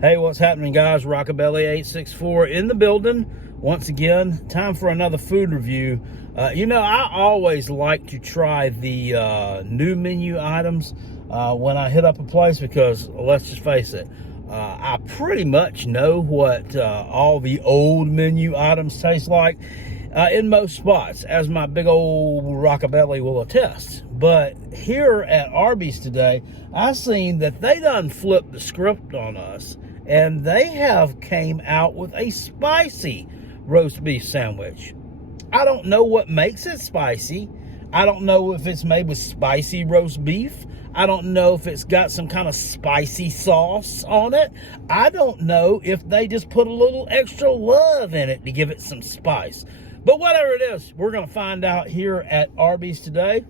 Hey, what's happening, guys? Rockabilly 864 in the building. Once again, time for another food review. I always like to try the new menu items when I hit up a place because, let's just face it, I pretty much know what all the old menu items taste like in most spots, as my big old Rockabilly will attest. But here at Arby's today, I seen that they done flipped the script on us, and they have came out with a spicy roast beef sandwich. I don't know what makes it spicy. I don't know if it's made with spicy roast beef. I don't know if it's got some kind of spicy sauce on it. I don't know if they just put a little extra love in it to give it some spice. But whatever it is, we're going to find out here at Arby's today,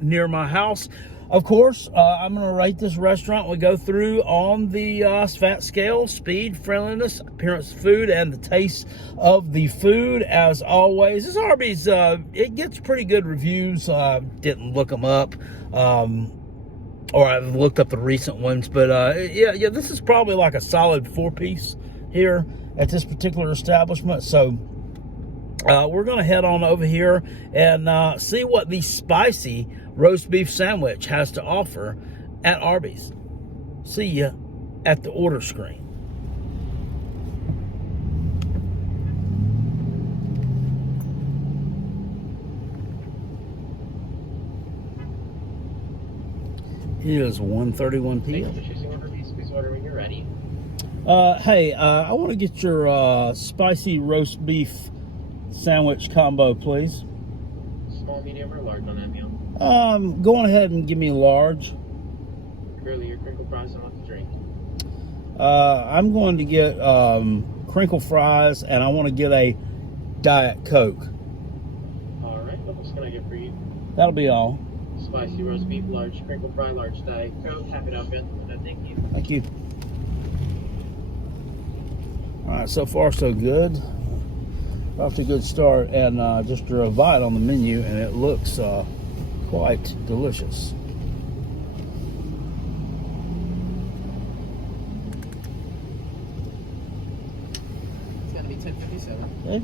near my house. Of course, I'm going to rate this restaurant. We go through on the fat scale: speed, friendliness, appearance of food, and the taste of the food. As always, this Arby's, it gets pretty good reviews. Didn't look them up, or I've looked up the recent ones. But yeah, this is probably like a solid 4-piece here at this particular establishment. So we're going to head on over here and see what the spicy roast beef sandwich has to offer at Arby's. See ya at the order screen. It is 1:31 p.m. Please order when you're ready. Hey, I want to get your spicy roast beef sandwich combo, please. Small, medium, or large on that meal? Go on ahead and give me a large. Curly, your crinkle fries, and what to drink? I'm going to get crinkle fries, and I want to get a Diet Coke. All right, what else can I get for you? That'll be all. Spicy roast beef, large crinkle fry, large Diet Coke. Happy to open. Thank you. Thank you. All right, so far so good. Off to a good start, and just a bite on the menu, and it looks quite delicious. It's going to be $10.57. Okay.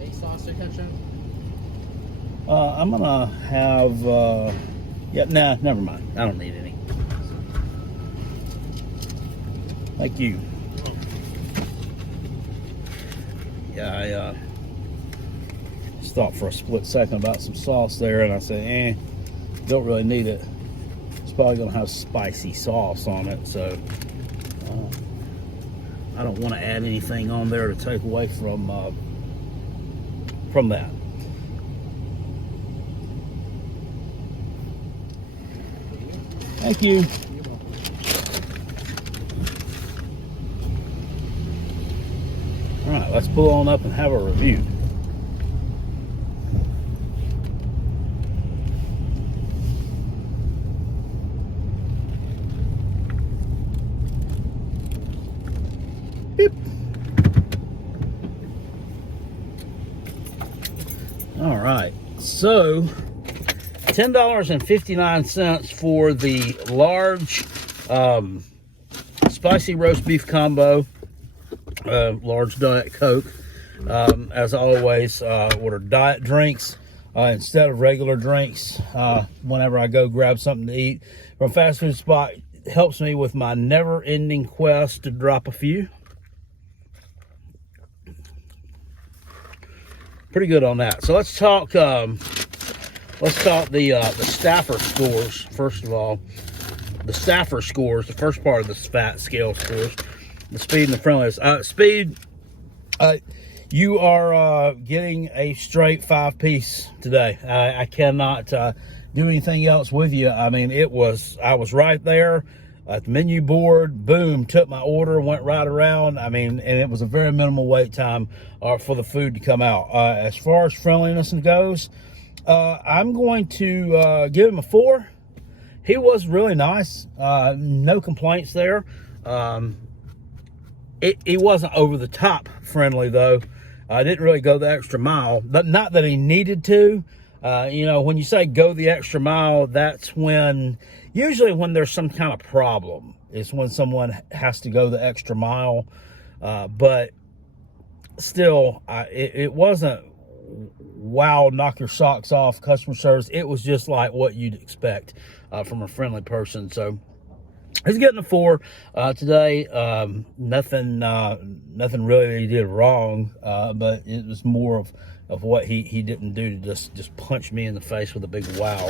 Any sauce or ketchup? I'm gonna have never mind. I don't need any. Thank you. Yeah, I just thought for a split second about some sauce there, and I said, don't really need it. It's probably gonna have spicy sauce on it, so I don't want to add anything on there to take away from that. Thank you. All right, let's pull on up and have a review. Beep. All right, so $10.59 for the large spicy roast beef combo. Large Diet Coke. As always, order diet drinks instead of regular drinks whenever I go grab something to eat from a fast food spot. It helps me with my never-ending quest to drop a few. Pretty good on that. So let's talk the staffer scores first of all. The staffer scores, the first part of the fat scale scores. The speed and the friendliness. Speed, you are getting a straight 5-piece today. I cannot do anything else with you. I mean, I was right there at the menu board. Boom, took my order, went right around. I mean, and it was a very minimal wait time for the food to come out. As far as friendliness goes, I'm going to give him a 4. He was really nice. No complaints there. He wasn't over the top friendly, though. I didn't really go the extra mile, but not that he needed to. You know, when you say go the extra mile, that's when, usually when there's some kind of problem, is when someone has to go the extra mile. But still, it wasn't, wow, knock your socks off customer service. It was just like what you'd expect from a friendly person. So he's getting a 4 today. Nothing really he did wrong, but it was more of what he didn't do to just punch me in the face with a big wow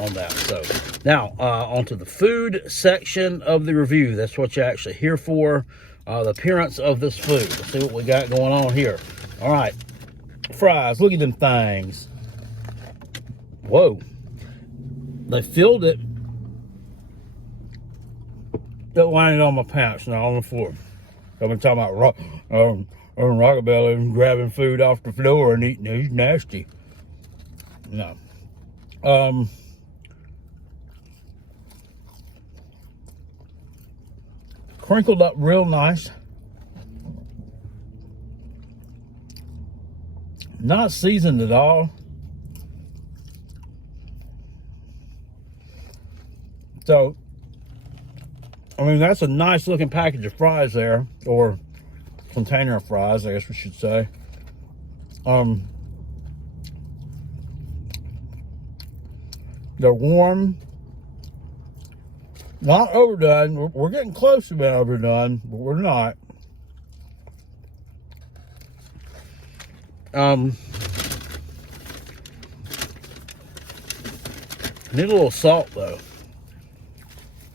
on that. So now onto the food section of the review. That's what you're actually here for. The appearance of this food. Let's see what we got going on here. All right, fries. Look at them things. Whoa, they filled it. It landed on my pants, now on the floor. I've been talking about Rockabilly and grabbing food off the floor and eating it. He's nasty. No. Crinkled up real nice. Not seasoned at all. So, I mean, that's a nice looking package of fries there, or container of fries, I guess we should say. They're warm, not overdone. We're getting close to being overdone, but we're not. Need a little salt though.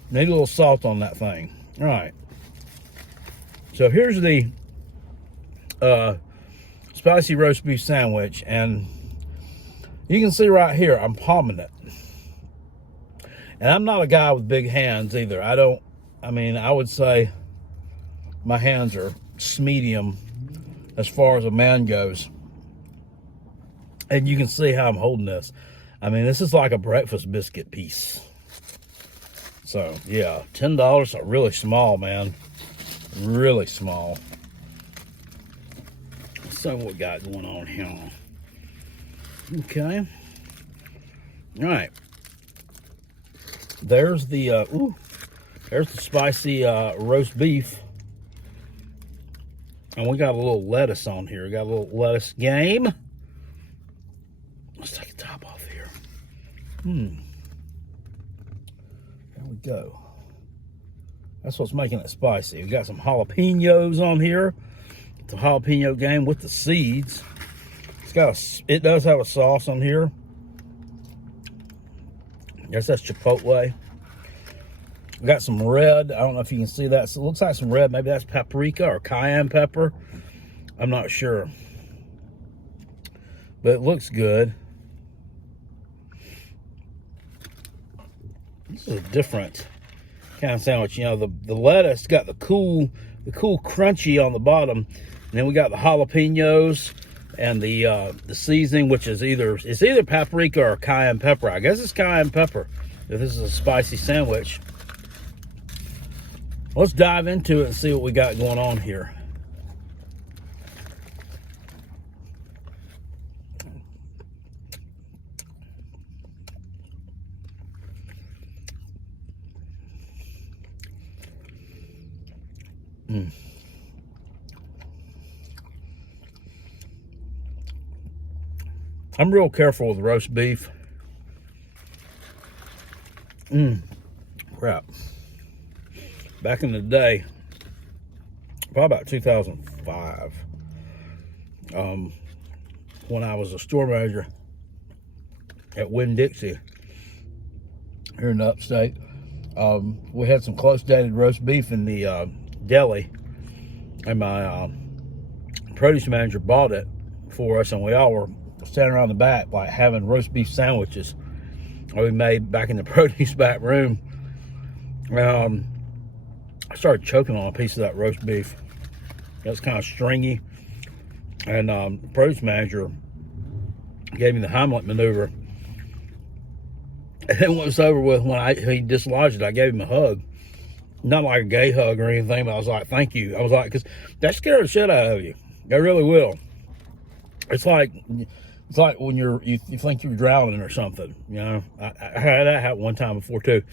Need a little salt on that thing. All right. So here's the spicy roast beef sandwich, and you can see right here I'm palming it. And I'm not a guy with big hands either. I would say my hands are medium as far as a man goes. And you can see how I'm holding this. I mean, this is like a breakfast biscuit piece. So, yeah, $10 are really small, man. Really small. Let's see what we got going on here. Okay. All right. There's the, there's the spicy roast beef. And we got a little lettuce on here. We got a little lettuce game. Let's take the top off here. There we go. That's what's making it spicy. We got some jalapenos on here. It's a jalapeno game with the seeds. It does have a sauce on here. I guess that's chipotle. We got some red. I don't know if you can see that. So it looks like some red. Maybe that's paprika or cayenne pepper. I'm not sure. But it looks good. This is a different kind of sandwich. You know, the lettuce got the cool crunchy on the bottom, and then we got the jalapenos and the seasoning, which is either paprika or cayenne pepper. I guess it's cayenne pepper if this is a spicy sandwich. Let's dive into it and see what we got going on here. I'm real careful with roast beef. Crap. Back in the day, probably about 2005, when I was a store manager at Winn-Dixie here in the upstate, we had some close dated roast beef in the deli, and my produce manager bought it for us, and we all were standing around the back like having roast beef sandwiches we made back in the produce back room. I started choking on a piece of that roast beef. It was kind of stringy, and the produce manager gave me the Heimlich maneuver, and then when it was over with, when he dislodged it, I gave him a hug. Not like a gay hug or anything, but I was like, thank you. I was like, because that scared the shit out of you. They really will. It's like, It's like when you think you're drowning or something. You know, I had that happen one time before too.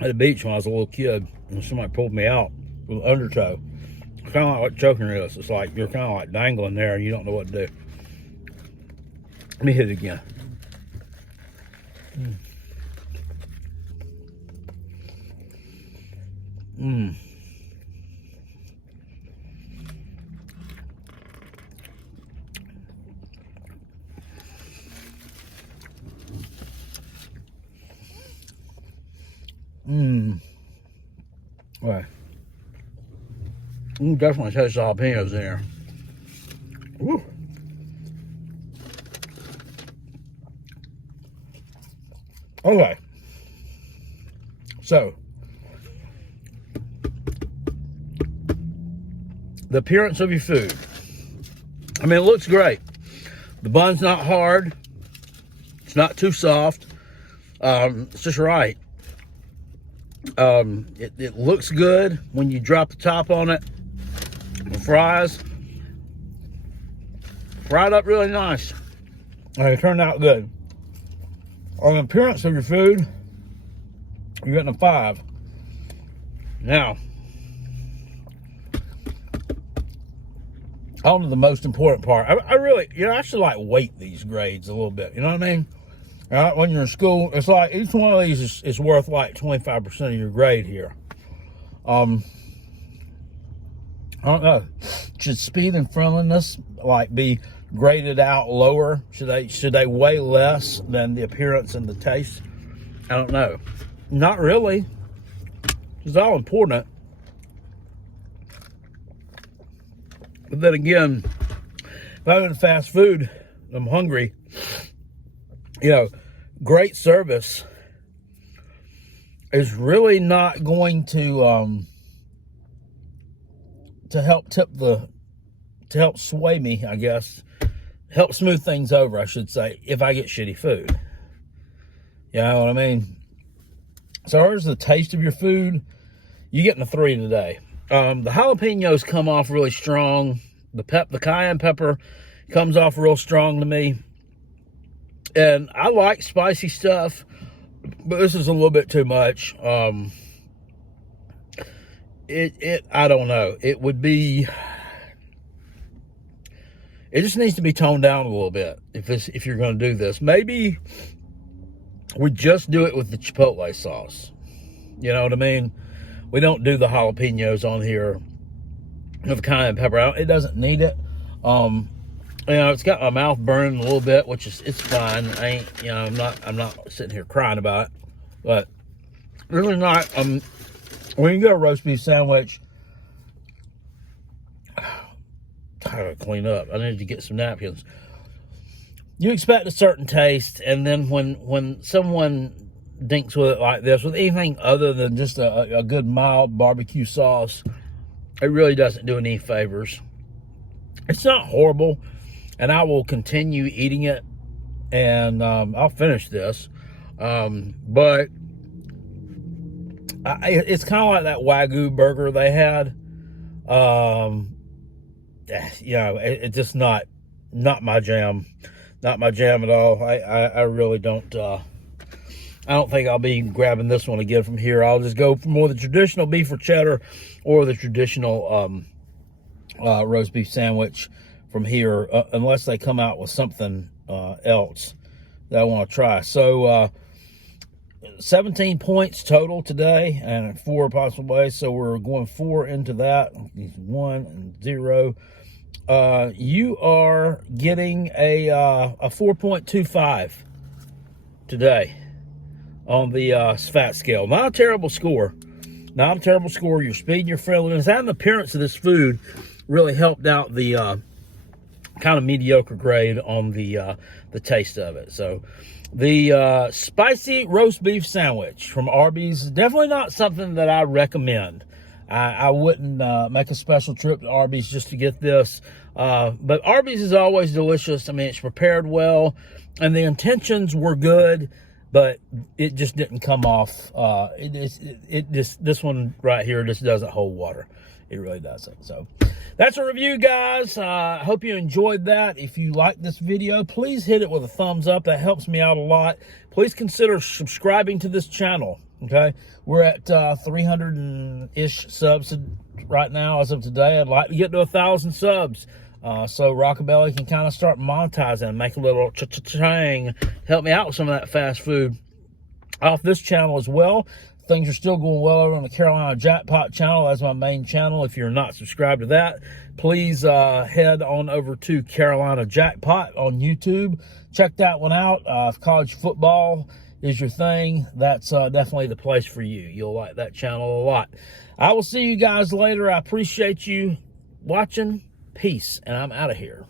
At the beach when I was a little kid, and somebody pulled me out with an undertow. It's kind of like what choking is. It's like you're kind of like dangling there and you don't know what to do. Let me hit it again. Mmm. Right. You can definitely taste the jalapenos in there. Woo. Okay. So, the appearance of your food. I mean, it looks great. The bun's not hard. It's not too soft. It's just right. It looks good when you drop the top on it. The fries fried up really nice. They turned out good. On the appearance of your food, you're getting a 5. Now, on to the most important part. I really, I should like weight these grades a little bit. You know what I mean? When you're in school, it's like each one of these is worth like 25% of your grade here. I don't know. Should speed and friendliness like be graded out lower? Should they weigh less than the appearance and the taste? I don't know. Not really. It's all important. But then again, if I'm in fast food, I'm hungry. Great service is really not going to help sway me, I guess. Help smooth things over, I should say, if I get shitty food. You know what I mean? So here's the taste of your food. You're getting a 3 today. The jalapenos come off really strong. The cayenne pepper comes off real strong to me. And I like spicy stuff, but this is a little bit too much. I don't know. It just needs to be toned down a little bit if you're going to do this. Maybe we just do it with the chipotle sauce. You know what I mean? We don't do the jalapenos on here with cayenne pepper. It doesn't need it. It's got my mouth burning a little bit, which is, it's fine. I'm not sitting here crying about it, but really not. When you get a roast beef sandwich, I gotta clean up. I need to get some napkins. You expect a certain taste, and then when someone dinks with it like this, with anything other than just a good mild barbecue sauce, it really doesn't do any favors. It's not horrible. And I will continue eating it, and I'll finish this. But it's kind of like that Wagyu burger they had. It's just not my jam. Not my jam at all. I really don't. I don't think I'll be grabbing this one again from here. I'll just go for more the traditional beef or cheddar, or the traditional roast beef sandwich from here, unless they come out with something else that I want to try. So 17 points total today, and 4 possible ways. So we're going 4 into that. 1 and 0. You are getting a 4.25 today on the fat scale. Not a terrible score. Not a terrible score. Your speed and your friendliness and the appearance of this food really helped out the kind of mediocre grade on the taste of it. So the spicy roast beef sandwich from Arby's, definitely not something that I recommend. I wouldn't make a special trip to Arby's just to get this. But Arby's is always delicious. I mean, it's prepared well, and the intentions were good, but it just didn't come off. This one right here just doesn't hold water. It really doesn't. So that's a review, guys. I hope you enjoyed that. If you like this video, please hit it with a thumbs up. That helps me out a lot. Please consider subscribing to this channel. Okay, we're at 300-ish subs right now as of today. I'd like to get to 1,000 subs. So Rockabilly can kind of start monetizing and make a little cha-cha-chang. Help me out with some of that fast food off this channel as well. Things are still going well over on the Carolina Jackpot channel. That's my main channel. If you're not subscribed to that, please head on over to Carolina Jackpot on YouTube. Check that one out. If college football is your thing, that's definitely the place for you. You'll like that channel a lot. I will see you guys later. I appreciate you watching. Peace, and I'm out of here.